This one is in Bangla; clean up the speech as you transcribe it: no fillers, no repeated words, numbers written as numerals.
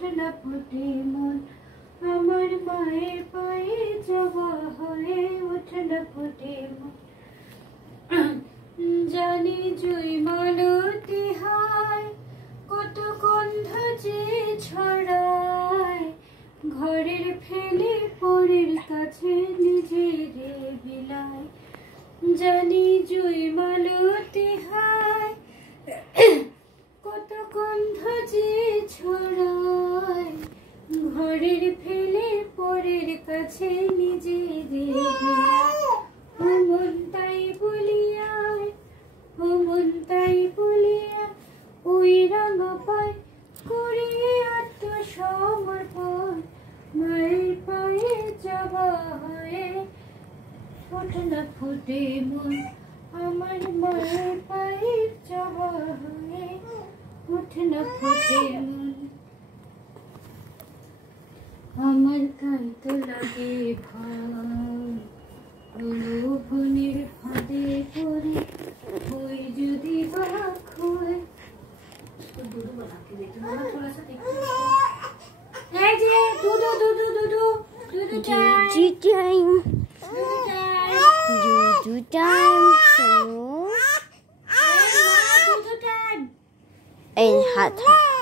ওঠে না ফুটে মন আমার মায়ের পায়ে জবা হয়ে ওঠে না ফুটে মন জানি জুই মালতী হায় কত গন্ধ যে ছড়ায় ঘরের ফেলে পরের কাছে নিজেরে বিলায় জানি জুই মালতী হায় কত গন্ধ যে ছড়ায় ঘরের ফেলে পরের কাছে নিজেরে বিলায় ও মন তাই বলিয়া ও মন তাই বলিয়া ওই রাঙা পায় করিয়ে আত্মসমর্পণ মায়ের পায়ে জবা হয়ে ওঠে না ফুটে মন আমার মায়ের পায়ে জবা হয়ে ওঠে না ফুটে মন আমার গায়ে তো লাগে ভয় লোভনের ফাঁদে পড়ে ওই যদি বা খোয় এই যে দুধু দুধু দুধু দুধু টাইম Juju time. Hello. দুধু টাইম And hot.